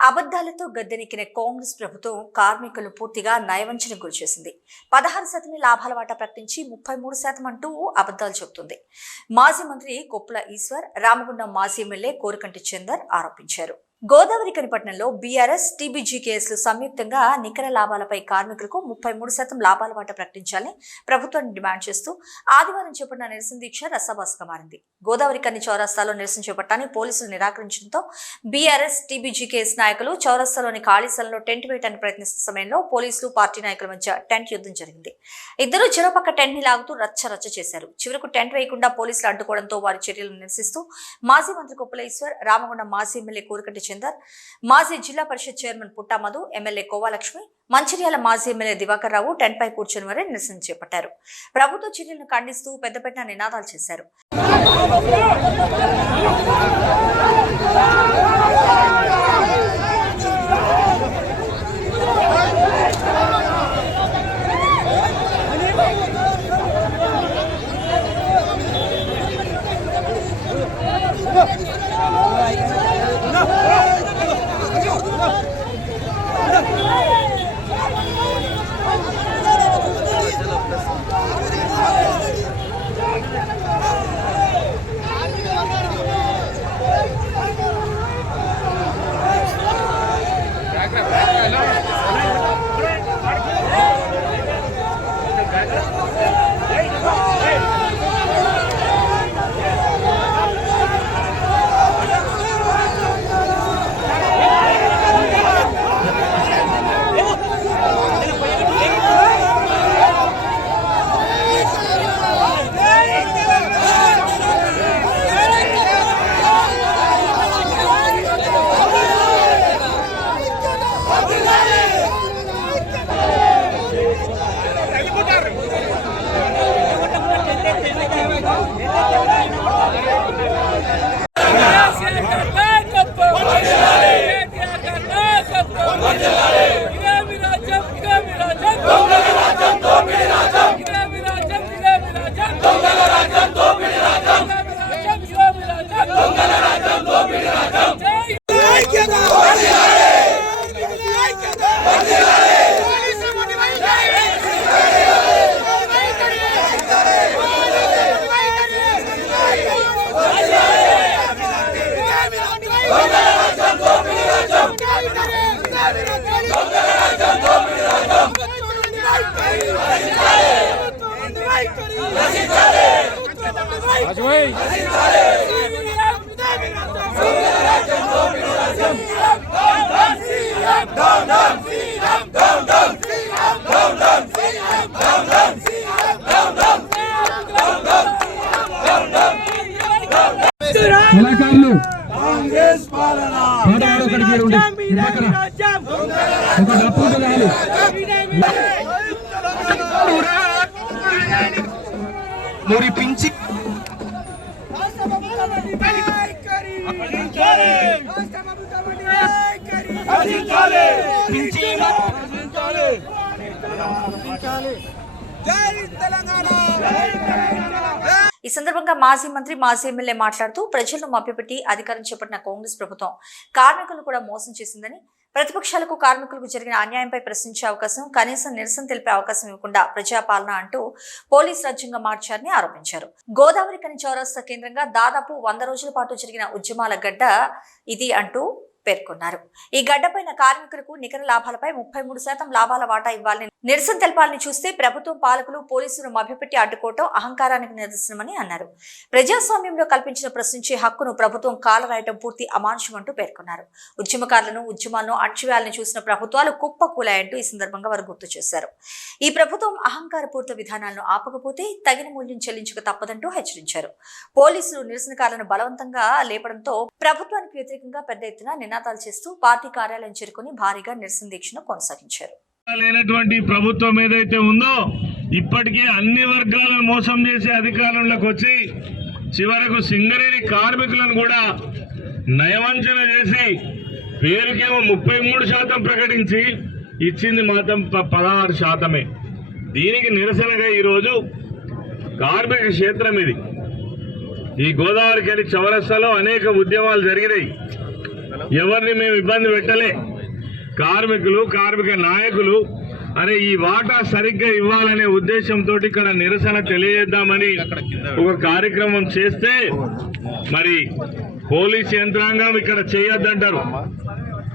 అబద్ధాలతో గద్దెనెక్కిన కాంగ్రెస్ ప్రభుత్వం కార్మికులను పూర్తిగా నయవంచనకు గురిచేసింది. 16% లాభాల వాటా ప్రకటించి 33% అంటూ అబద్ధాలు చెబుతుంది. మాజీ మంత్రి కొప్పుల ఈశ్వర్, రామగుండం మాజీ ఎమ్మెల్యే కోరికంటి చందర్ ఆరోపించారు. గోదావరి కనిపట్నంలో బీఆర్ఎస్, టీబీజీకేఎస్లు సంయుక్తంగా నికర లాభాలపై కార్మికులకు 33% లాభాల వాటా ప్రకటించాలని ప్రభుత్వాన్ని డిమాండ్ చేస్తూ ఆదివారం చేపట్టిన నిరసన దీక్ష రసాభాసగా మారింది. గోదావరి కని చౌరస్తాలో నిరసన చేపట్టాలని పోలీసులు నిరాకరించడంతో బీఆర్ఎస్, టీబీజీకేఎస్ నాయకులు చౌరస్తాలోని ఖాళీ స్థలంలో టెంట్ వేయడానికి ప్రయత్నిస్తున్న సమయంలో పోలీసులు, పార్టీ నాయకుల మధ్య టెంట్ యుద్ధం జరిగింది. ఇద్దరు చెరోపక్క టెంట్ ని లాగుతూ రచ్చ చేశారు. చివరకు టెంట్ వేయకుండా పోలీసులు అడ్డుకోవడంతో వారి చర్యలను నిరసిస్తూ మాజీ మంత్రి కొప్పుల ఈశ్వర్, రామగుండం మాజీ ఎమ్మెల్యే కోరికంటి చందర్, మాజీ జిల్లా పరిషత్ చైర్మన్ పుట్టా మధు, ఎమ్మెల్యే కోవాలక్ష్మి, మంచిర్యాల మాజీ ఎమ్మెల్యే దివాకర్ రావు టెంట్ పై కూర్చొని మరీ నిరసన చేపట్టారు. ప్రభుత్వ చర్యలను ఖండిస్తూ పెద్దపెట్టిన నినాదాలు చేశారు. కళాకారులు మురిపించి ఈ సందర్భంగా మాజీ మంత్రి, మాజీ ఎమ్మెల్యే మాట్లాడుతూ ప్రజలను మభ్యపెట్టి అధికారం చేపట్టిన కాంగ్రెస్ ప్రభుత్వం కార్మికులను కూడా మోసం చేసిందని, ప్రతిపక్షాలకు కార్మికులకు జరిగిన అన్యాయంపై ప్రశ్నించే అవకాశం, కనీసం నిరసన తెలిపే అవకాశం ఇవ్వకుండా ప్రజాపాలన అంటూ పోలీస్ రాజ్యంగా మార్చారని ఆరోపించారు. గోదావరి కని చౌరస్తా కేంద్రంగా దాదాపు 100 రోజుల పాటు జరిగిన ఉద్యమాల గడ్డ ఇది అంటూ పేర్కొన్నారు. ఈ గడ్డపైన కార్మికులకు నికర లాభాలపై 33% లాభాల వాటా ఇవ్వాలని నిరసన తెలపాలని చూస్తే ప్రభుత్వం, పాలకులు, పోలీసులు మభ్యపెట్టి అడ్డుకోవటం అహంకారానికి నిదర్శనమని అన్నారు. ప్రజాస్వామ్యంలో కల్పించిన ప్రశ్నించే హక్కును ప్రభుత్వం కాలరాయటం పూర్తి అమానుషం అంటూ పేర్కొన్నారు. ఉద్యమకారులను, ఉద్యమాలను అణచివేయాలని చూసిన ప్రభుత్వాలు కుప్పకూలాయంటూ ఈ సందర్భంగా వారు గుర్తు చేశారు. ఈ ప్రభుత్వం అహంకారపూరిత విధానాలను ఆపకపోతే తగిన మూల్యం చెల్లించక తప్పదంటూ హెచ్చరించారు. పోలీసులు నిరసనకారులను బలవంతంగా లేపడంతో ప్రభుత్వానికి వ్యతిరేకంగా పెద్ద ఎత్తున నినాదాలు చేస్తూ పార్టీ కార్యాలయం చేరుకుని భారీగా నిరసన దీక్షను కొనసాగించారు. లేనటువంటి ప్రభుత్వం ఏదైతే ఉందో ఇప్పటికే అన్ని వర్గాలను మోసం చేసే అధికారంలోకి వచ్చి చివరకు సింగరేణి కార్మికులను కూడా నయవంచన చేసి పేరుకేమో 33% ప్రకటించి ఇచ్చింది మాత్రం 16%. దీనికి నిరసనగా ఈరోజు కార్మిక క్షేత్రం ఇది. ఈ గోదావరి కని చౌరస్తాలో అనేక ఉద్యమాలు జరిగినాయి. ఎవరిని మేము ఇబ్బంది పెట్టలే. కార్మికులు, కార్మిక నాయకులు అరే ఈ వాటా సరిగ్గా ఇవ్వాలనే ఉద్దేశంతో ఇక్కడ నిరసన తెలియజేద్దామని ఒక కార్యక్రమం చేస్తే మరి పోలీస్ యంత్రాంగం ఇక్కడ చేయొద్దంటారు.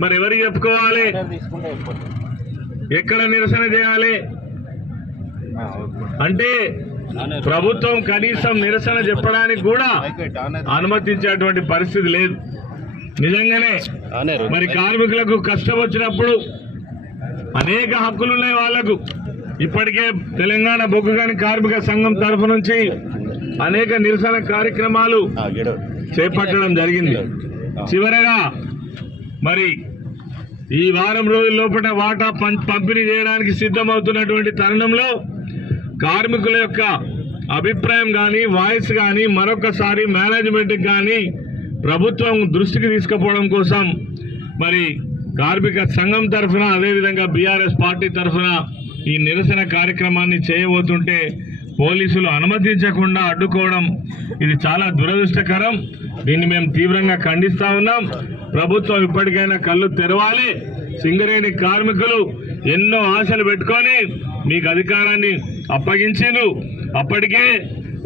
మరి ఎవరికి చెప్పుకోవాలి? ఎక్కడ నిరసన చేయాలి అంటే ప్రభుత్వం కనీసం నిరసన చెప్పడానికి కూడా అనుమతించేటువంటి పరిస్థితి లేదు. నిజంగానే మరి కార్మికులకు కష్టం వచ్చినప్పుడు అనేక హక్కులు ఉన్నాయి వాళ్లకు. ఇప్పటికే తెలంగాణ బొగ్గుగని కార్మిక సంఘం తరఫు నుంచి అనేక నిరసన కార్యక్రమాలు చేపట్టడం జరిగింది. చివరగా మరి ఈ వారం రోజుల లోపల వాటా పంపిణీ చేయడానికి సిద్ధమవుతున్నటువంటి తరుణంలో కార్మికుల యొక్క అభిప్రాయం కానీ వాయిస్ కానీ మరొకసారి మేనేజ్మెంట్కి కానీ ప్రభుత్వం దృష్టికి తీసుకుపోవడం కోసం మరి కార్మిక సంఘం తరఫున అదేవిధంగా బీఆర్ఎస్ పార్టీ తరఫున ఈ నిరసన కార్యక్రమాన్ని చేయబోతుంటే పోలీసులు అనుమతించకుండా అడ్డుకోవడం ఇది చాలా దురదృష్టకరం. దీన్ని మేము తీవ్రంగా ఖండిస్తా ఉన్నాం. ప్రభుత్వం ఇప్పటికైనా కళ్ళు తెరవాలి. సింగరేణి కార్మికులు ఎన్నో ఆశలు పెట్టుకొని మీకు అధికారాన్ని అప్పగించారు. అప్పటికే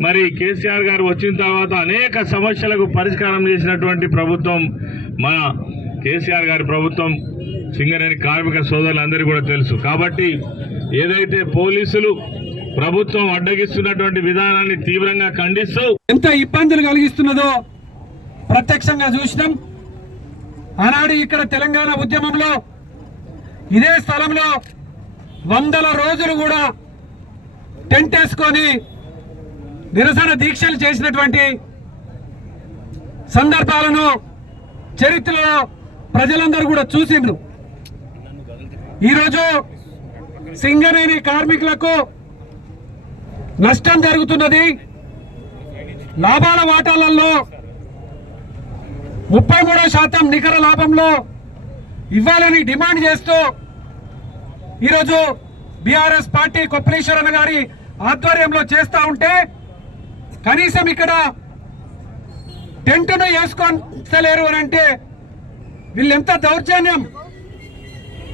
మరి కేసీఆర్ గారు వచ్చిన తర్వాత అనేక సమస్యలకు పరిష్కారం చేసినటువంటి ప్రభుత్వం మన కేసీఆర్ గారి ప్రభుత్వం. సింగరేణి కార్మిక సోదరులందరికీ కూడా తెలుసు. కాబట్టి ఏదైతే పోలీసులు ప్రభుత్వం అడ్డగిస్తున్నటువంటి విధానాన్ని తీవ్రంగా ఖండిస్తూ ఎంత ఇబ్బందులు కలిగిస్తున్నదో ప్రత్యక్షంగా చూసినాం. ఆనాడు ఇక్కడ తెలంగాణ ఉద్యమంలో ఇదే స్థలంలో 100 రోజులు కూడా టెంట్ వేసుకొని నిరసన దీక్షలు చేసినటువంటి సందర్భాలను చరిత్రలో ప్రజలందరూ కూడా చూసిండ్రు. ఈరోజు సింగరేణి కార్మికులకు నష్టం జరుగుతున్నది. లాభాల వాటాలలో 33% నికర లాభంలో ఇవ్వాలని డిమాండ్ చేస్తూ ఈరోజు బీఆర్ఎస్ పార్టీ కొప్పలేశ్వరన్న గారి ఆధ్వర్యంలో చేస్తూ ఉంటే కనీసం ఇక్కడ టెంట్ను వేసుకోలేరు అని అంటే వీళ్ళు ఎంత దౌర్జన్యం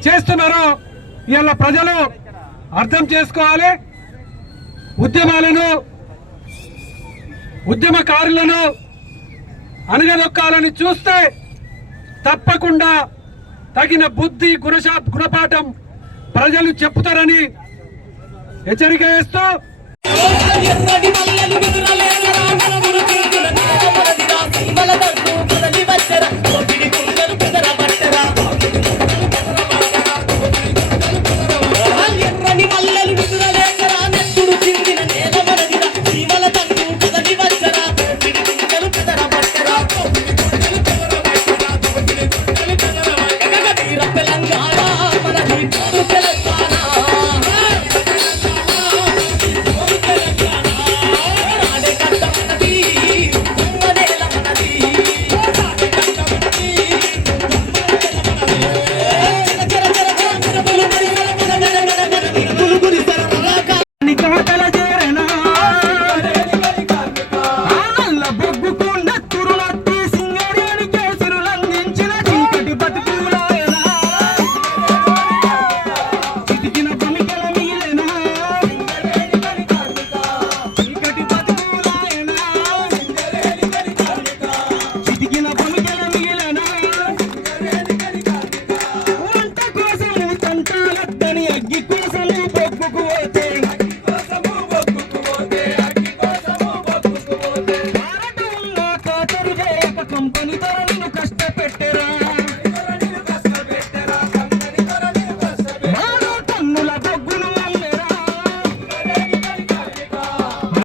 చేస్తున్నారో ఇవాళ ప్రజలు అర్థం చేసుకోవాలి. ఉద్యమాలను, ఉద్యమకారులను అణగదొక్కాలని చూస్తే తప్పకుండా తగిన బుద్ధి గుణపాఠం ప్రజలు చెప్తారని హెచ్చరిక చేస్తూ కంపెనీ